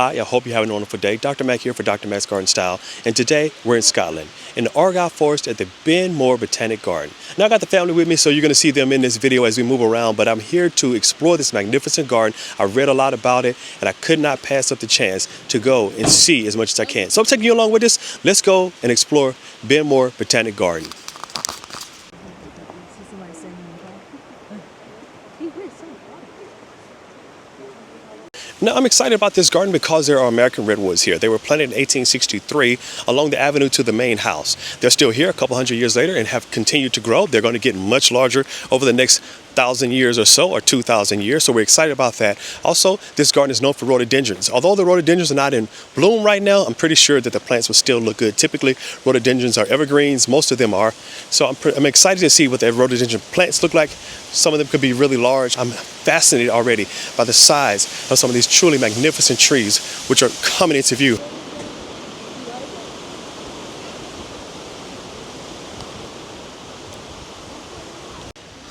Hi, I hope you're having a wonderful day. Dr. Mac here for Dr. Mac's Garden Style, and today we're in Scotland, in the Argyll Forest at the Benmore Botanic Garden. Now I got the family with me, so you're going to see them in this video as we move around, but I'm here to explore this magnificent garden. I read a lot about it, and I could not pass up the chance to go and see as much as I can. So I'm taking you along with us. Let's go and explore Benmore Botanic Garden. Now, I'm excited about this garden because there are American redwoods here. They were planted in 1863 along the avenue to the main house. They're still here a couple hundred years later and have continued to grow. They're going to get much larger over the next 1,000 years or so, or 2,000 years, so we're excited about that. Also, this garden is known for rhododendrons. Although the rhododendrons are not in bloom right now, I'm pretty sure that the plants will still look good. Typically, rhododendrons are evergreens. Most of them are. So I'm excited to see what the rhododendron plants look like. Some of them could be really large. I'm fascinated already by the size of some of these truly magnificent trees which are coming into view.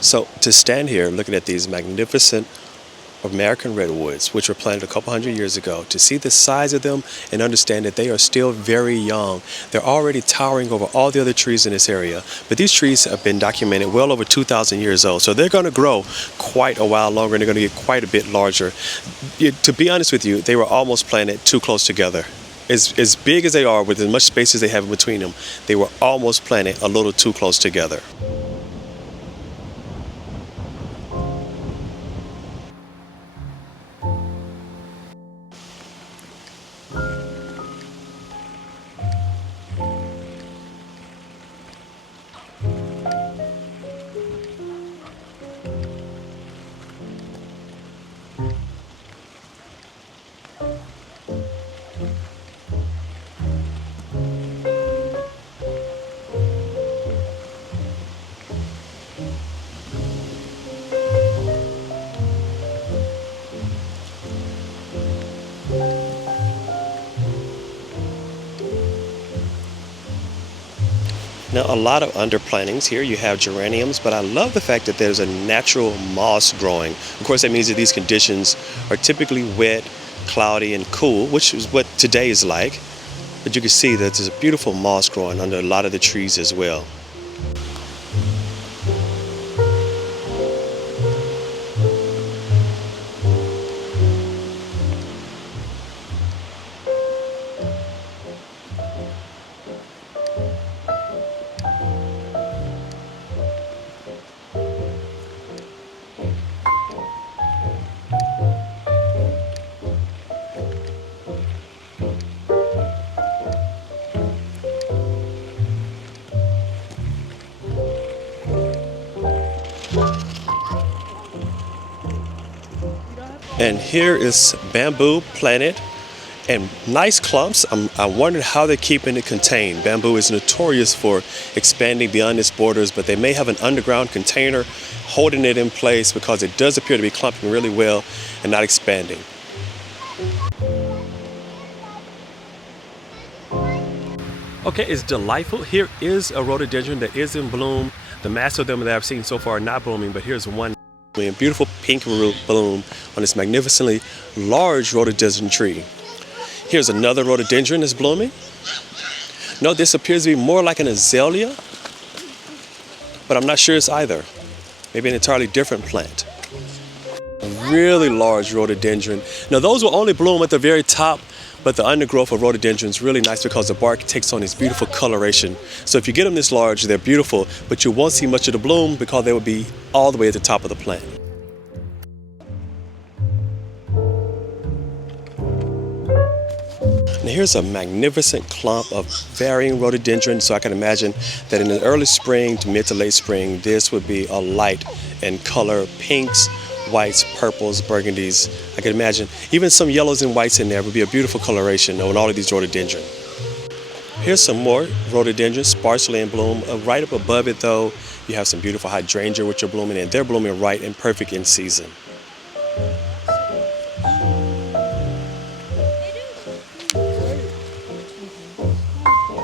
So to stand here looking at these magnificent American redwoods, which were planted a couple hundred years ago, to see the size of them and understand that they are still very young. They're already towering over all the other trees in this area, but these trees have been documented well over 2,000 years old, so they're going to grow quite a while longer, and they're going to get quite a bit larger. To be honest with you, they were almost planted too close together. As big as they are, with as much space as they have in between them, they were almost planted a little too close together. Now, a lot of underplantings here. You have geraniums, but I love the fact that there's a natural moss growing. Of course, that means that these conditions are typically wet, cloudy, and cool, which is what today is like. But you can see that there's a beautiful moss growing under a lot of the trees as well. And here is bamboo planted in nice clumps. I wondered how they're keeping it contained. Bamboo is notorious for expanding beyond its borders, but they may have an underground container holding it in place because it does appear to be clumping really well and not expanding. Okay, it's delightful. Here is a rhododendron that is in bloom. The mass of them that I've seen so far are not blooming, but here's one. A beautiful pink bloom on this magnificently large rhododendron tree. Here's another rhododendron that's blooming. No, this appears to be more like an azalea, but I'm not sure it's either. Maybe an entirely different plant. A really large rhododendron. Now, those will only bloom at the very top, but the undergrowth of rhododendron is really nice because the bark takes on this beautiful coloration. So if you get them this large, they're beautiful, but you won't see much of the bloom because they will be all the way at the top of the plant. And here's a magnificent clump of varying rhododendron, so I can imagine that in the early spring to mid to late spring, this would be a light in color, pinks, whites, purples, burgundies. I can imagine even some yellows and whites in there would be a beautiful coloration on all of these rhododendron. Here's some more rhododendrons sparsely in bloom. Right up above it though, you have some beautiful hydrangea which are blooming, and they're blooming right and perfect in season.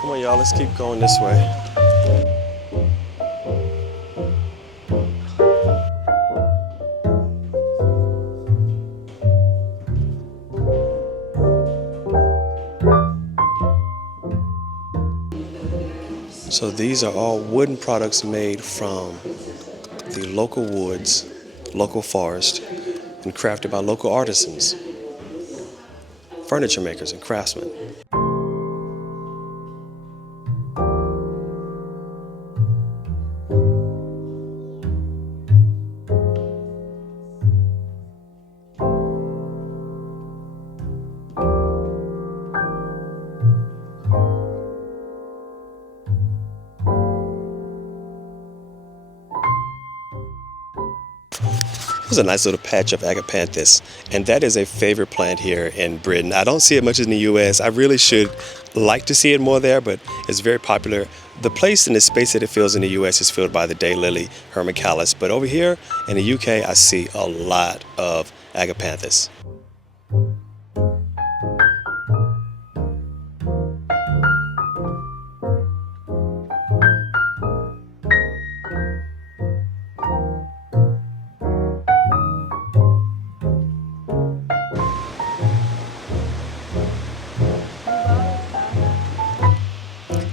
Come on y'all, let's keep going this way. So these are all wooden products made from the local woods, local forest, and crafted by local artisans, furniture makers, and craftsmen. There's a nice little patch of agapanthus, and that is a favorite plant here in Britain. I don't see it much in the US. I really should like to see it more there, but it's very popular. The place and the space that it fills in the US is filled by the daylily, hermicallis, but over here in the UK, I see a lot of agapanthus.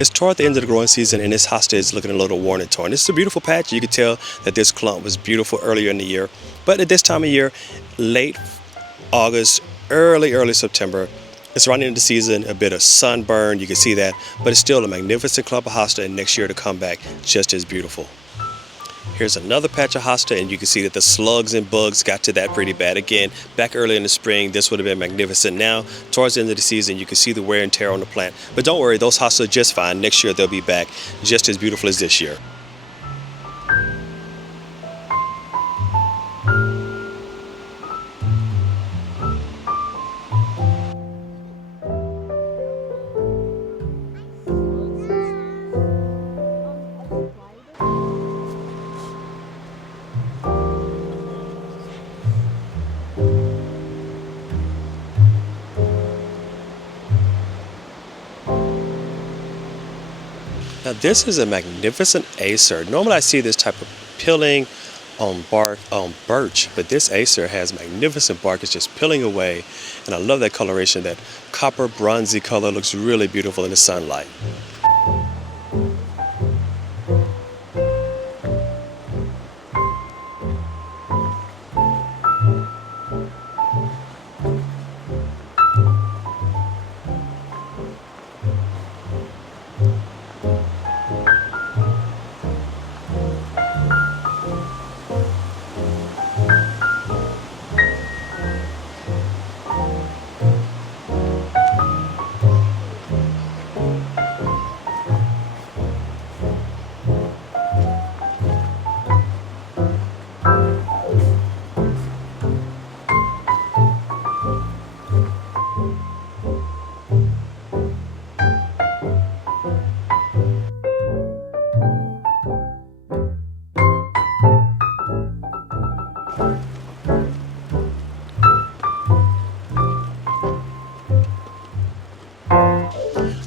It's toward the end of the growing season, and this hosta is looking a little worn and torn. This is a beautiful patch. You can tell that this clump was beautiful earlier in the year, but at this time of year, late August, early September, it's running into the season, a bit of sunburn, you can see that, but it's still a magnificent clump of hosta, and next year to come back just as beautiful. Here's another patch of hosta, and you can see that the slugs and bugs got to that pretty bad. Again, back early in the spring, this would have been magnificent. Now, towards the end of the season, you can see the wear and tear on the plant. But don't worry, those hostas are just fine. Next year, they'll be back just as beautiful as this year. Now this is a magnificent Acer. Normally I see this type of peeling on bark on birch, but this Acer has magnificent bark. It's just peeling away, and I love that coloration. That copper bronzy color looks really beautiful in the sunlight.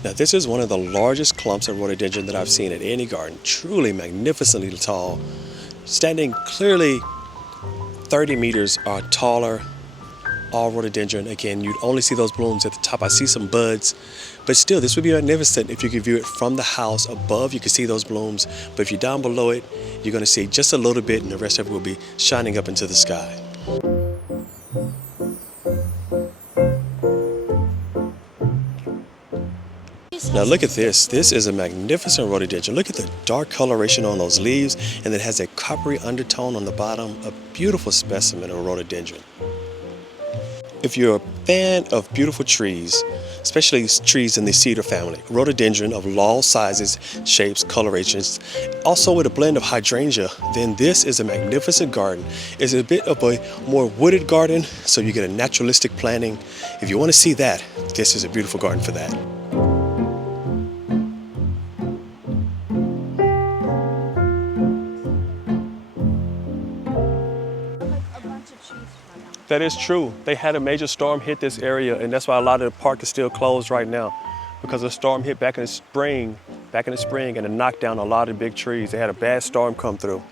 Now this is one of the largest clumps of rhododendron that I've seen at any garden. Truly magnificently tall, standing clearly 30 meters or taller, all rhododendron. Again, you'd only see those blooms at the top. I see some buds, but still this would be magnificent if you could view it from the house above. You can see those blooms, but if you're down below it, you're going to see just a little bit, and the rest of it will be shining up into the sky. Now look at this. This is a magnificent rhododendron. Look at the dark coloration on those leaves, and it has a coppery undertone on the bottom. A beautiful specimen of rhododendron. If you're a fan of beautiful trees, especially trees in the cedar family, rhododendron of all sizes, shapes, colorations, also with a blend of hydrangea, then this is a magnificent garden. It's a bit of a more wooded garden, so you get a naturalistic planting. If you want to see that, this is a beautiful garden for that. That is true. They had a major storm hit this area, and that's why a lot of the park is still closed right now, because the storm hit back in the spring, and it knocked down a lot of big trees. They had a bad storm come through.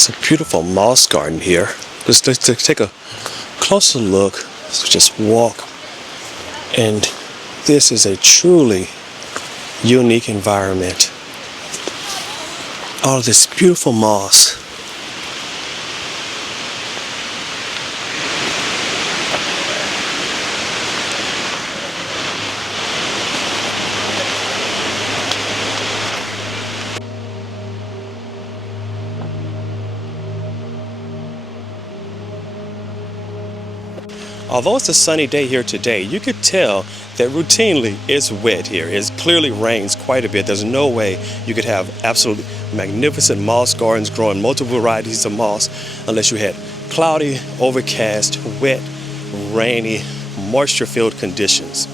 It's a beautiful moss garden here. Just to take a closer look, so just walk, and this is a truly unique environment. All of this beautiful moss. Although it's a sunny day here today, you could tell that routinely it's wet here. It clearly rains quite a bit. There's no way you could have absolutely magnificent moss gardens growing multiple varieties of moss unless you had cloudy, overcast, wet, rainy, moisture-filled conditions.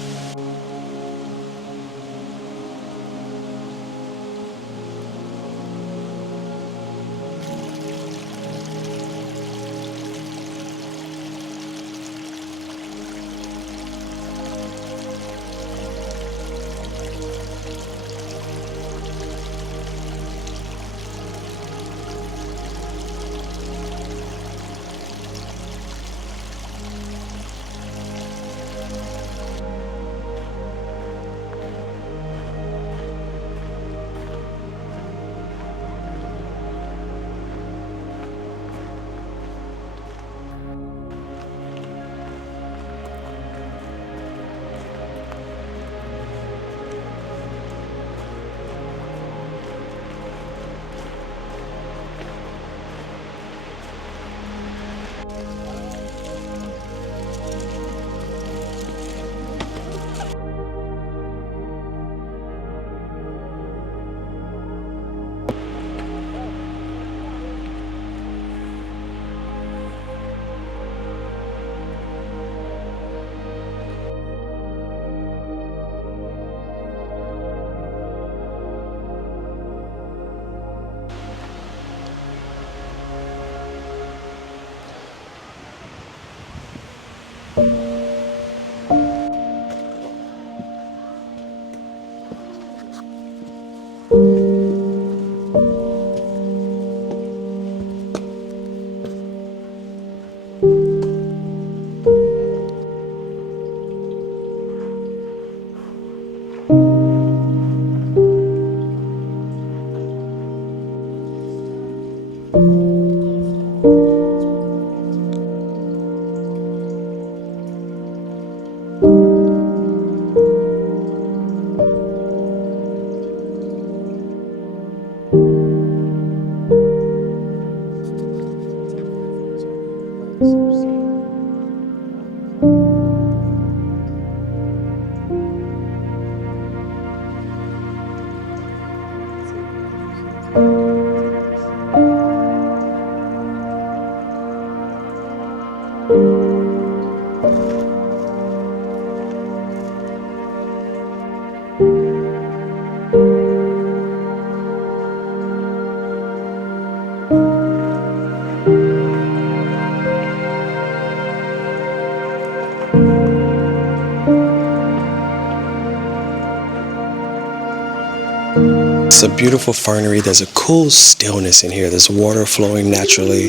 It's a beautiful fernery. There's a cool stillness in here. There's water flowing naturally,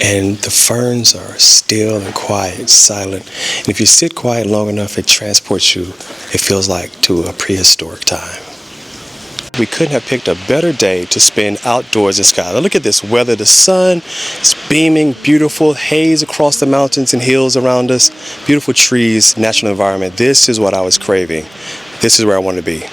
and the ferns are still and quiet, silent. And if you sit quiet long enough, it transports you, it feels like, to a prehistoric time. We couldn't have picked a better day to spend outdoors in Scotland. Look at this weather. The sun is beaming, beautiful haze across the mountains and hills around us, beautiful trees, natural environment. This is what I was craving. This is where I want to be.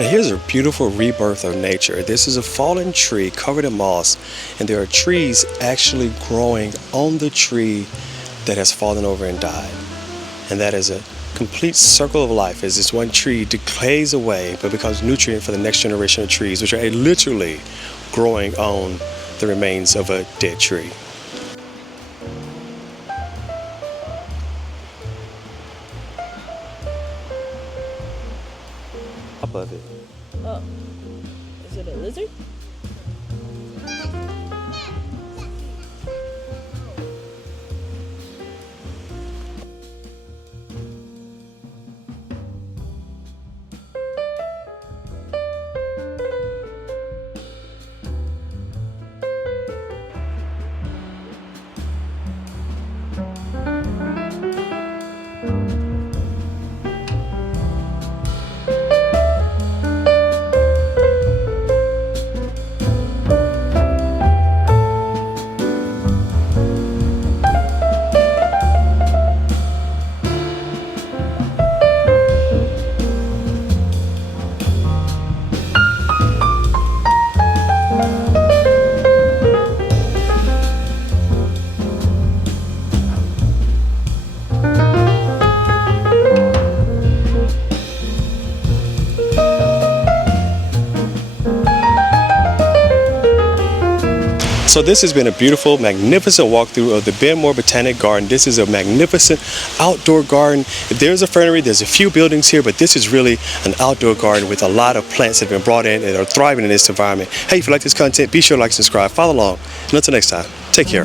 Now here's a beautiful rebirth of nature. This is a fallen tree covered in moss, and there are trees actually growing on the tree that has fallen over and died. And that is a complete circle of life as this one tree decays away but becomes nutrient for the next generation of trees, which are literally growing on the remains of a dead tree. Top of it. Oh, is it a lizard? So this has been a beautiful, magnificent walkthrough of the Benmore Botanic Garden. This is a magnificent outdoor garden. There's a fernery, there's a few buildings here, but this is really an outdoor garden with a lot of plants that have been brought in and are thriving in this environment. Hey, if you like this content, be sure to like, subscribe, follow along. And until next time, take care.